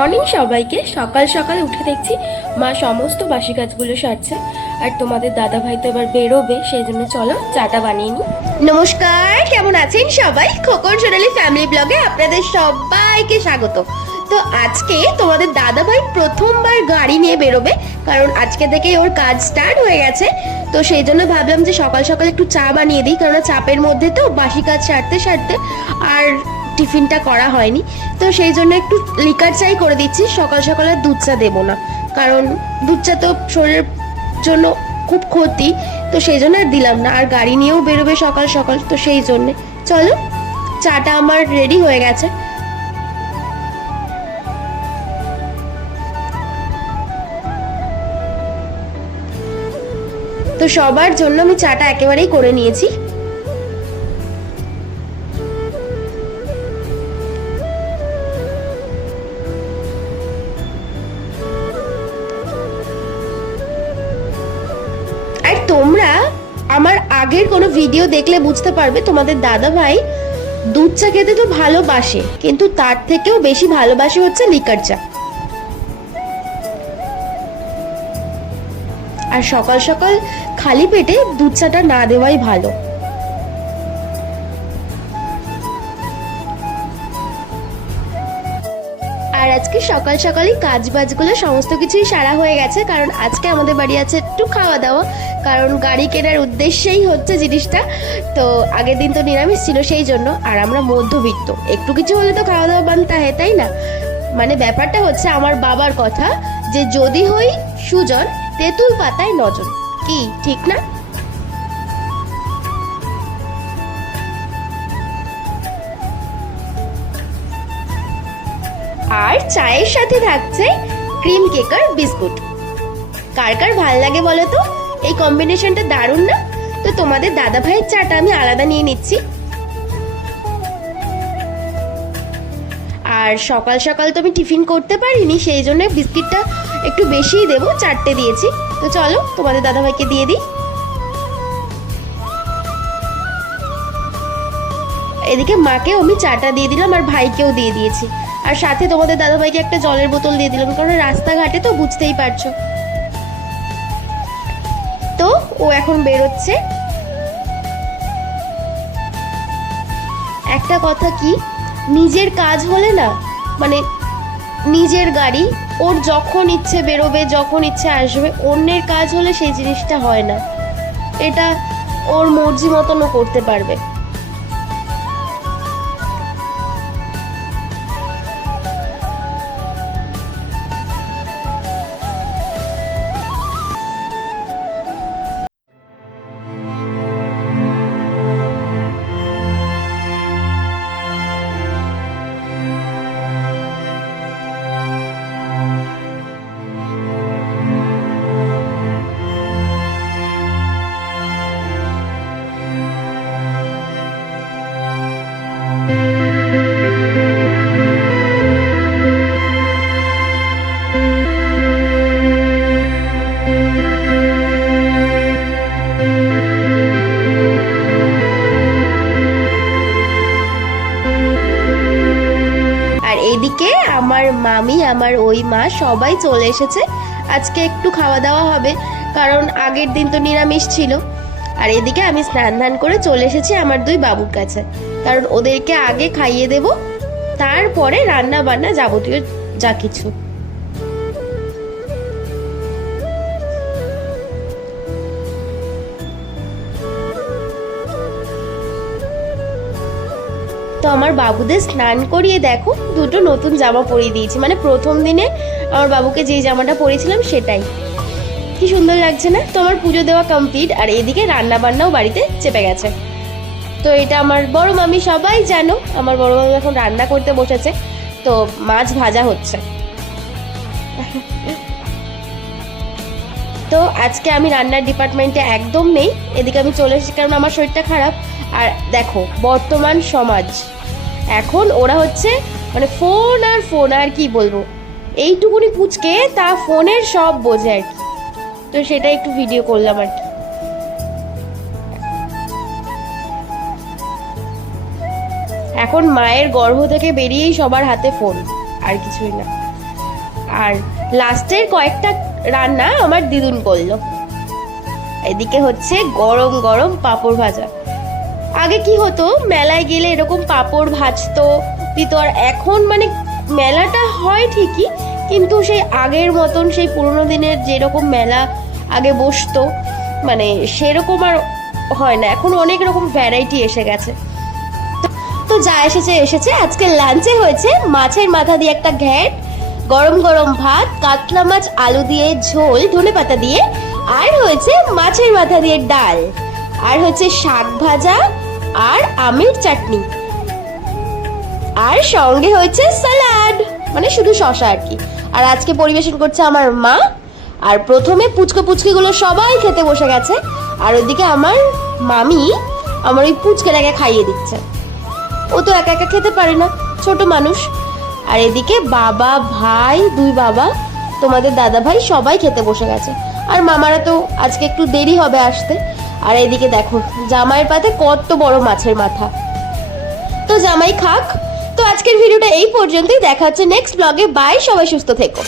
Morning সবাইকে। সকাল সকাল উঠে দেখছি মা সমস্ত বাসি কাজগুলো সারছে, আর তোমাদের দাদা ভাই তো এবার বেরোবে, সেই জন্য চলো চাটা বানিয়ে নিই। নমস্কার, কেমন আছেন সবাই? খোকন সোনালী ফ্যামিলি ব্লগে আপনাদের সবাইকে স্বাগত। তো আজকে তোমাদের দাদা ভাই প্রথমবার গাড়ি নিয়ে বেরোবে, কারণ আজকে থেকে ওর কাজ স্টার্ট হয়ে গেছে। তো সেই জন্য ভাবলাম যে সকাল সকাল একটু চা বানিয়ে দিই, কারণ চাপের মধ্যে তো বাসি কাজ সারতে সারতে আর টিফিনটা করা হয়নি। তো সেই জন্য একটু লিকার চাই করে দিচ্ছি। সকাল সকাল আর দুধ চা দেবো না, কারণ দুধ চা তো শরীরের জন্য খুব ক্ষতি। তো সেই জন্য আর দিলাম না, আর গাড়ি নিয়েও বেরোবে সকাল সকাল, তো সেই জন্যে চলো চাটা আমার রেডি হয়ে গেছে। তো সবার জন্য আমি চাটা একেবারেই করে নিয়েছি। আর তোমরা আমার আগের কোনো ভিডিও দেখলে বুঝতে পারবে তোমাদের দাদা ভাই দুধ চা খেতে তো ভালোবাসে, কিন্তু তার থেকেও বেশি ভালোবাসে হচ্ছে লিকার চা। আর সকাল সকাল খালি পেটে দুধ চাটা না দেওয়াই ভালো। আর আজকে সকাল সকালই কাজ বাজগুলো সমস্ত কিছুই সারা হয়ে গেছে, কারণ আজকে আমাদের বাড়ি আছে একটু খাওয়া দাওয়া, কারণ গাড়ি কেনার উদ্দেশ্যেই হচ্ছে জিনিসটা। তো আগের দিন তো নিরামিষ ছিল, সেই জন্য। আর আমরা মধ্যবিত্ত, একটু কিছু হলে তো খাওয়া দাওয়া বানতে হয়, তাই না? মানে ব্যাপারটা হচ্ছে আমার বাবার কথা, যে যদি হই সুজন তেঁতুল পাতায় নজন, কি ঠিক না? আর চায়ের সাথে থাকছে ক্রিম কেকার বিস্কুট। কার কার ভাল লাগে বলো তো? এই কম্বিনেশনটা দারুণ না? তো তোমাদের দাদা ভাইয়ের চাটা আমি আলাদা নিয়ে নিচ্ছি। আর সকাল সকাল তো আমি টিফিন করতে পারিনি, সেই জন্য বিস্কিটটা একটু বেশিই দেবো, 4টে দিয়েছি। তো চলো তোমাদের দাদা ভাইকে দিয়ে দিই। এদিকে মাকেও আমি চাটা দিয়ে দিলাম, আর ভাইকেও দিয়ে দিয়েছি। আর সাথে তোমাদের দাদা ভাইকে একটা জলের বোতল দিয়ে দিলাম, কারণ রাস্তাঘাটে তো বুঝতেই পারছো। তো ও এখন বেরোচ্ছে। একটা কথা কি, নিজের কাজ হলে না, মানে নিজের গাড়ি, ওর যখন ইচ্ছে বেরোবে, যখন ইচ্ছে আসবে। অন্যের কাজ হলে সেই জিনিসটা হয় না, এটা ওর মর্জি মতনও করতে পারবে। এদিকে আমার মামি, আমার ওই মা সবাই চলে এসেছে। আজকে একটু খাওয়া দাওয়া হবে, কারণ আগের দিন তো নিরামিষ ছিল। আর এদিকে আমি স্নান ধান করে চলে এসেছি আমার দুই বাবুর কাছে, কারণ ওদেরকে আগে খাইয়ে দেব, তারপরে রান্না বান্না যাবতীয় যা কিছু। তো আমার বাবুদের স্নান করিয়ে দেখো দুটো নতুন জামা পরিয়ে দিয়েছি, মানে প্রথম দিনে আমার বাবুকে যে জামাটা পরিয়েছিলাম সেটাই। কি সুন্দর লাগছে না? তো আমার পুজো দেওয়া কমপ্লিট, আর এদিকে রান্না বান্নাও বাড়িতে চেপে গেছে। তো এটা আমার বড় মামি, সবাই জানো আমার বড় মামি এখন রান্না করতে বসেছে। তো মাছ ভাজা হচ্ছে। তো আজকে আমি রান্নার ডিপার্টমেন্টে একদম নেই, এদিকে আমি চলে এসেছি কারণ আমার শরীরটা খারাপ। আর দেখো বর্তমান সমাজ, এখন ওরা হচ্ছে মানে ফোন আর ফোন, আর কি বলবো, এইটুকুনি পুচকে তা ফোনের সব বোঝে আর কি। তো সেটা একটু ভিডিও করলাম আর কি। এখন মায়ের গর্ভ থেকে বেরিয়েই সবার হাতে ফোন, আর কিছুই না। আর লাস্টের কয়েকটা রান্না আমার দিদুন করলো। এদিকে হচ্ছে গরম গরম পাঁপড় ভাজা। আগে কি হতো, মেলায় গেলে এরকম পাঁপড় ভাজতো দিত, আর এখন মানে মেলাটা হয় ঠিকই, কিন্তু সেই আগের মতন সেই পুরোনো দিনের যেরকম মেলা আগে বসতো মানে সেরকম আর হয় না। এখন অনেক রকম ভ্যারাইটি এসে গেছে। তো যা এসেছে এসেছে। আজকে লাঞ্চে হয়েছে মাছের মাথা দিয়ে একটা ঘ্যাট, গরম গরম ভাত, কাতলা মাছ আলু দিয়ে ঝোল ধনেপাতা দিয়ে, আর হয়েছে মাছের মাথা দিয়ে ডাল, আর হচ্ছে শাক ভাজা আর আমের চাটনি, আর সঙ্গে হয়েছে সালাড, মানে শুধু শশা আর কি। আর আজকে পরিবেশন করছে আমার মা। আর প্রথমে পুচকে পুচকিগুলো সবাই খেতে বসে গেছে, আর ওইদিকে আমার মামি আমার ওই পুচকেটাকে খাইয়ে দিচ্ছে। ও তো একা একা খেতে পারে না, ছোট মানুষ। আর এদিকে বাবা, ভাই, দুই বাবা, তোমাদের দাদা ভাই সবাই খেতে বসে গেছে। আর মামারা তো আজকে একটু দেরি হবে আসতে। আর এদিকে দেখো জামাইয়ের পাতে কত বড় মাছের মাথা। তো জামাই খাক। তো আজকের ভিডিওটা এই পর্যন্তই, দেখা হচ্ছে নেক্সট ব্লগে। বাই, সবাই সুস্থ থেকো।